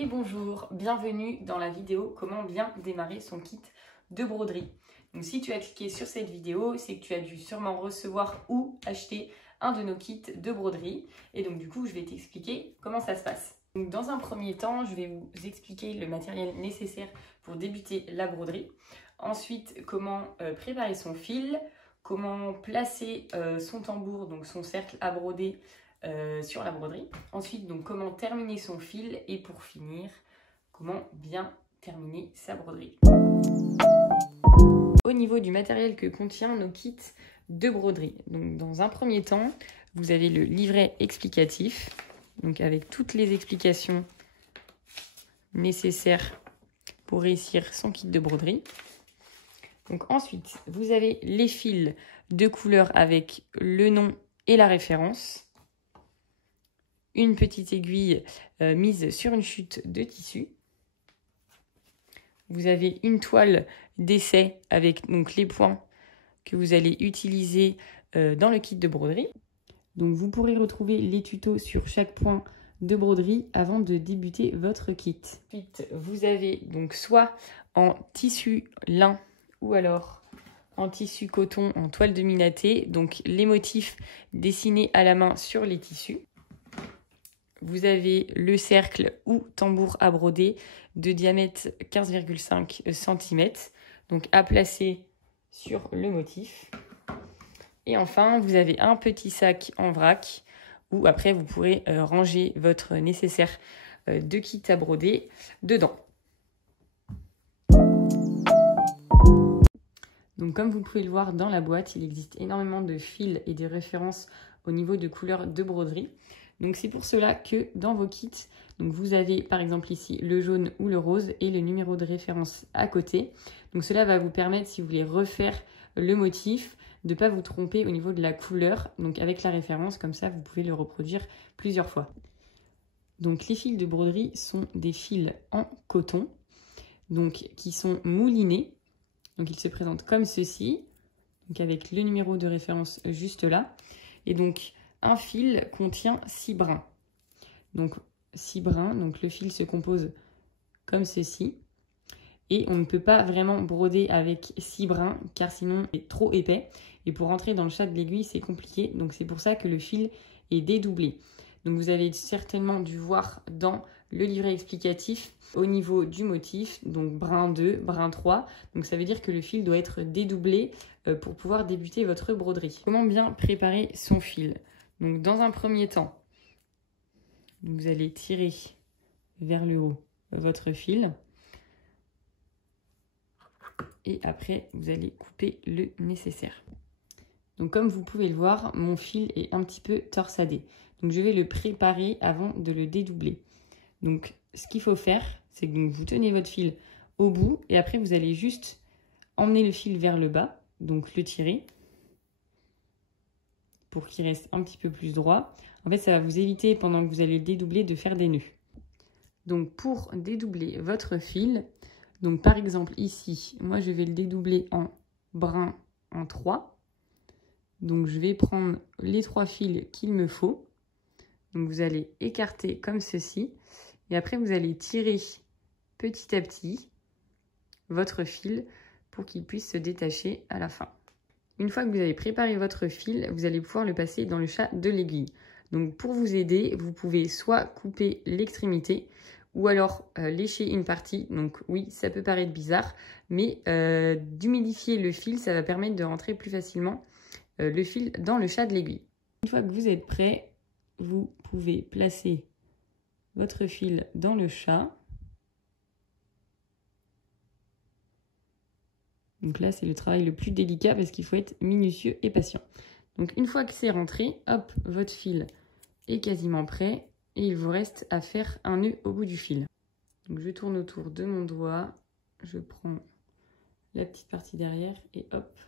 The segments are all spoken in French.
et bonjour, bienvenue dans la vidéo comment bien démarrer son kit de broderie. Donc si tu as cliqué sur cette vidéo, c'est que tu as dû sûrement recevoir ou acheter un de nos kits de broderie et donc du coup je vais t'expliquer comment ça se passe. Donc, dans un premier temps, je vais vous expliquer le matériel nécessaire pour débuter la broderie. Ensuite, comment préparer son fil, comment placer son tambour, donc son cercle à broder sur la broderie. Ensuite, donc, comment terminer son fil et pour finir, comment bien terminer sa broderie. Au niveau du matériel que contient nos kits de broderie, donc dans un premier temps, vous avez le livret explicatif, donc avec toutes les explications nécessaires pour réussir son kit de broderie. Donc ensuite, vous avez les fils de couleur avec le nom et la référence. Une petite aiguille mise sur une chute de tissu. Vous avez une toile d'essai avec donc les points que vous allez utiliser dans le kit de broderie. Donc vous pourrez retrouver les tutos sur chaque point de broderie avant de débuter votre kit. Ensuite, vous avez donc soit en tissu lin ou alors en tissu coton en toile de minaté, donc les motifs dessinés à la main sur les tissus. Vous avez le cercle ou tambour à broder de diamètre 15,5 cm, donc à placer sur le motif. Et enfin, vous avez un petit sac en vrac où après vous pourrez ranger votre nécessaire de kit à broder dedans. Donc comme vous pouvez le voir dans la boîte, il existe énormément de fils et de références au niveau de couleurs de broderie. Donc c'est pour cela que dans vos kits, donc vous avez par exemple ici le jaune ou le rose et le numéro de référence à côté. Donc cela va vous permettre, si vous voulez refaire le motif, de ne pas vous tromper au niveau de la couleur. Donc avec la référence, comme ça vous pouvez le reproduire plusieurs fois. Donc les fils de broderie sont des fils en coton, donc qui sont moulinés. Donc ils se présentent comme ceci, donc avec le numéro de référence juste là. Et donc un fil contient 6 brins. Donc 6 brins, donc le fil se compose comme ceci. Et on ne peut pas vraiment broder avec 6 brins car sinon il est trop épais. Et pour rentrer dans le chat de l'aiguille, c'est compliqué. Donc c'est pour ça que le fil est dédoublé. Donc vous avez certainement dû voir dans le livret explicatif au niveau du motif, donc brin 2, brin 3. Donc ça veut dire que le fil doit être dédoublé pour pouvoir débuter votre broderie. Comment bien préparer son fil? Donc dans un premier temps, vous allez tirer vers le haut votre fil. Et après, vous allez couper le nécessaire. Donc comme vous pouvez le voir, mon fil est un petit peu torsadé. Donc je vais le préparer avant de le dédoubler. Donc ce qu'il faut faire, c'est que vous tenez votre fil au bout et après vous allez juste emmener le fil vers le bas, donc le tirer pour qu'il reste un petit peu plus droit. En fait, ça va vous éviter pendant que vous allez le dédoubler de faire des nœuds. Donc pour dédoubler votre fil, donc par exemple ici, moi je vais le dédoubler en brin en 3. Donc je vais prendre les 3 fils qu'il me faut. Donc vous allez écarter comme ceci. Et après vous allez tirer petit à petit votre fil pour qu'il puisse se détacher à la fin. Une fois que vous avez préparé votre fil, vous allez pouvoir le passer dans le chat de l'aiguille. Donc pour vous aider, vous pouvez soit couper l'extrémité ou alors lécher une partie. Donc oui, ça peut paraître bizarre, mais d'humidifier le fil, ça va permettre de rentrer plus facilement le fil dans le chat de l'aiguille. Une fois que vous êtes prêt, vous pouvez placer votre fil dans le chat. Donc là, c'est le travail le plus délicat parce qu'il faut être minutieux et patient. Donc une fois que c'est rentré, hop, votre fil est quasiment prêt et il vous reste à faire un nœud au bout du fil. Donc je tourne autour de mon doigt, je prends la petite partie derrière et hop,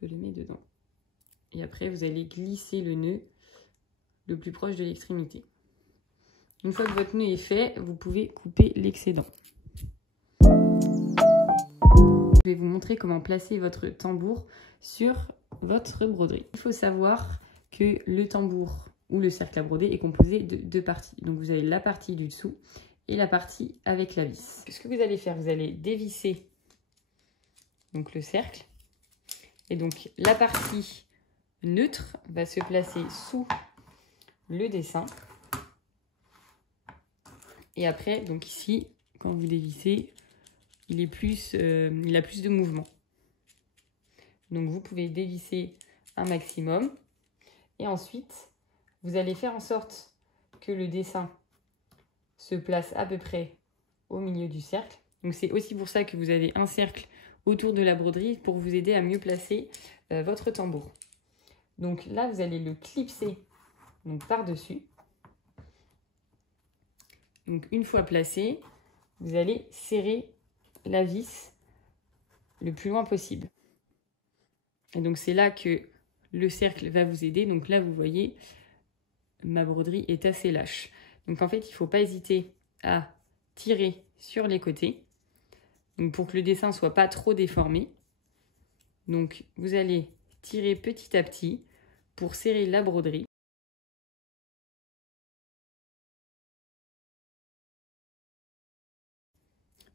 je le mets dedans. Et après, vous allez glisser le nœud le plus proche de l'extrémité. Une fois que votre nœud est fait, vous pouvez couper l'excédent. Je vais vous montrer comment placer votre tambour sur votre broderie. Il faut savoir que le tambour où le cercle à broder est composé de deux parties. Donc vous avez la partie du dessous et la partie avec la vis. Ce que vous allez faire, vous allez dévisser donc le cercle. Et donc la partie neutre va se placer sous le dessin. Et après, donc ici, quand vous dévissez, il a plus de mouvement. Donc vous pouvez dévisser un maximum. Et ensuite, vous allez faire en sorte que le dessin se place à peu près au milieu du cercle. Donc c'est aussi pour ça que vous avez un cercle autour de la broderie pour vous aider à mieux placer votre tambour. Donc là, vous allez le clipser par-dessus. Donc une fois placé, vous allez serrer la vis le plus loin possible. Et donc c'est là que le cercle va vous aider. Donc là, vous voyez, ma broderie est assez lâche. Donc en fait, il ne faut pas hésiter à tirer sur les côtés. Donc pour que le dessin ne soit pas trop déformé. Donc vous allez tirer petit à petit pour serrer la broderie.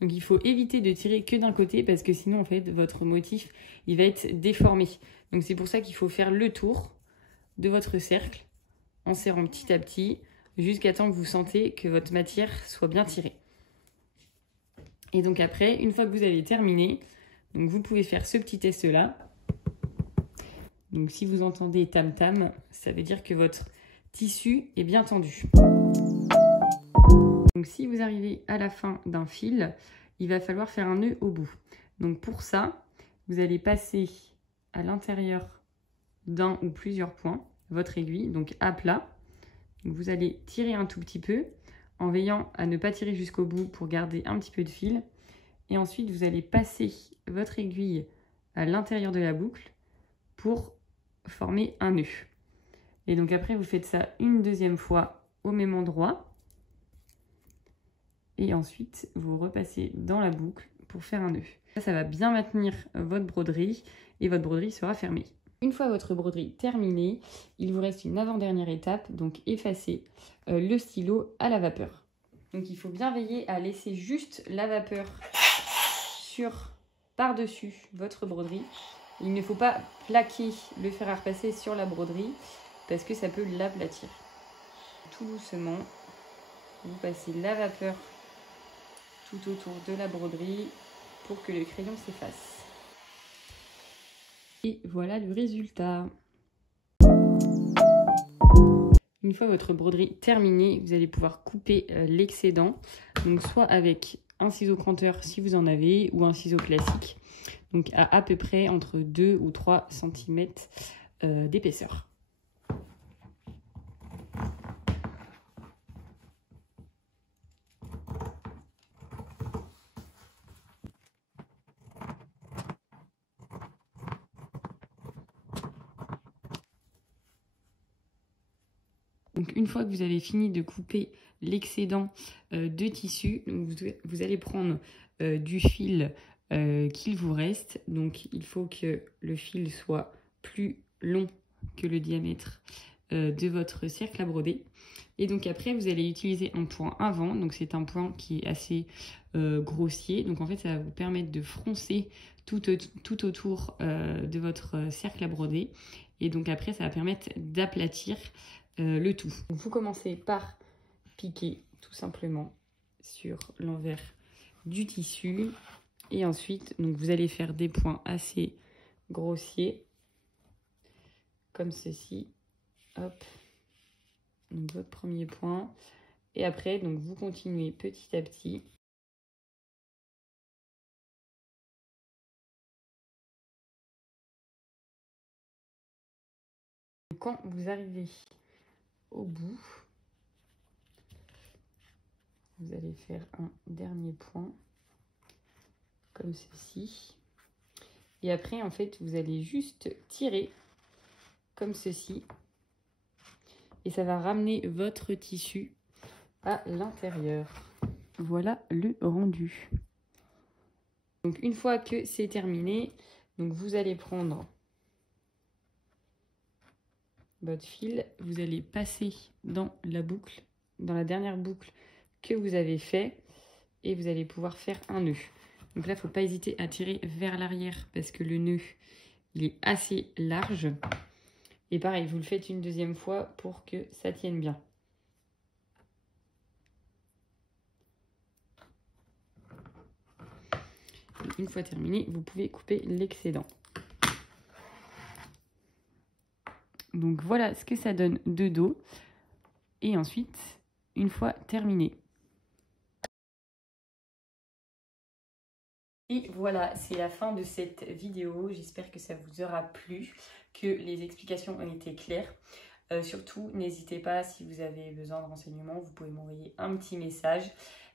Donc il faut éviter de tirer que d'un côté parce que sinon en fait votre motif il va être déformé. Donc c'est pour ça qu'il faut faire le tour de votre cercle en serrant petit à petit jusqu'à temps que vous sentez que votre matière soit bien tirée. Et donc après, une fois que vous avez terminé, donc vous pouvez faire ce petit test là. Donc si vous entendez tam tam, ça veut dire que votre tissu est bien tendu. Donc si vous arrivez à la fin d'un fil, il va falloir faire un nœud au bout. Donc pour ça, vous allez passer à l'intérieur d'un ou plusieurs points votre aiguille, donc à plat. Donc vous allez tirer un tout petit peu en veillant à ne pas tirer jusqu'au bout pour garder un petit peu de fil. Et ensuite, vous allez passer votre aiguille à l'intérieur de la boucle pour former un nœud. Et donc après, vous faites ça une deuxième fois au même endroit. Et ensuite, vous repassez dans la boucle pour faire un nœud. Ça va bien maintenir votre broderie et votre broderie sera fermée. Une fois votre broderie terminée, il vous reste une avant-dernière étape, donc effacer le stylo à la vapeur. Donc il faut bien veiller à laisser juste la vapeur par-dessus votre broderie. Il ne faut pas plaquer le fer à repasser sur la broderie parce que ça peut l'aplatir. Tout doucement, vous passez la vapeur tout autour de la broderie pour que le crayon s'efface. Et voilà le résultat. Une fois votre broderie terminée, vous allez pouvoir couper l'excédent. Donc soit avec un ciseau cranteur si vous en avez ou un ciseau classique. Donc à peu près entre 2 ou 3 cm d'épaisseur. Donc une fois que vous avez fini de couper l'excédent de tissu, vous allez prendre du fil qu'il vous reste. Donc il faut que le fil soit plus long que le diamètre de votre cercle à broder. Et donc après, vous allez utiliser un point avant. Donc c'est un point qui est assez grossier. Donc en fait, ça va vous permettre de froncer tout autour de votre cercle à broder. Et donc après, ça va permettre d'aplatir le tout. Donc, vous commencez par piquer tout simplement sur l'envers du tissu. Et ensuite, donc, vous allez faire des points assez grossiers. Comme ceci. Hop. Donc votre premier point. Et après, donc vous continuez petit à petit. Quand vous arrivez au bout, vous allez faire un dernier point, comme ceci. Et après, en fait, vous allez juste tirer, comme ceci. Et ça va ramener votre tissu à l'intérieur. Voilà le rendu. Donc une fois que c'est terminé, donc vous allez prendre votre fil, vous allez passer dans la boucle, dans la dernière boucle que vous avez fait, et vous allez pouvoir faire un nœud. Donc là, il ne faut pas hésiter à tirer vers l'arrière parce que le nœud, il est assez large. Et pareil, vous le faites une deuxième fois pour que ça tienne bien. Une fois terminé, vous pouvez couper l'excédent. Donc voilà ce que ça donne de dos. Et ensuite, une fois terminé. Et voilà, c'est la fin de cette vidéo. J'espère que ça vous aura plu, que les explications ont été claires. Surtout, n'hésitez pas, si vous avez besoin de renseignements, vous pouvez m'envoyer un petit message.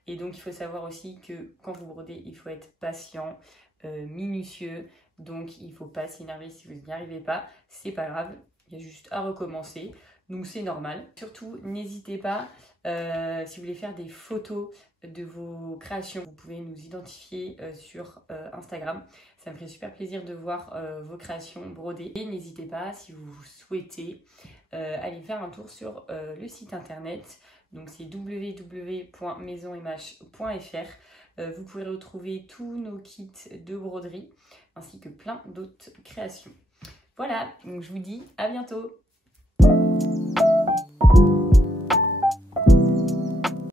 Et donc, il faut savoir aussi que quand vous brodez, il faut être patient, minutieux. Donc, il ne faut pas s'énerver si vous n'y arrivez pas. C'est pas grave, il y a juste à recommencer. Donc, c'est normal. Surtout, n'hésitez pas, si vous voulez faire des photos de vos créations, vous pouvez nous identifier sur Instagram. Ça me ferait super plaisir de voir vos créations brodées. Et n'hésitez pas, si vous souhaitez, aller faire un tour sur le site internet. Donc c'est www.maisonmh.fr. Vous pourrez retrouver tous nos kits de broderie ainsi que plein d'autres créations. Voilà, donc je vous dis à bientôt.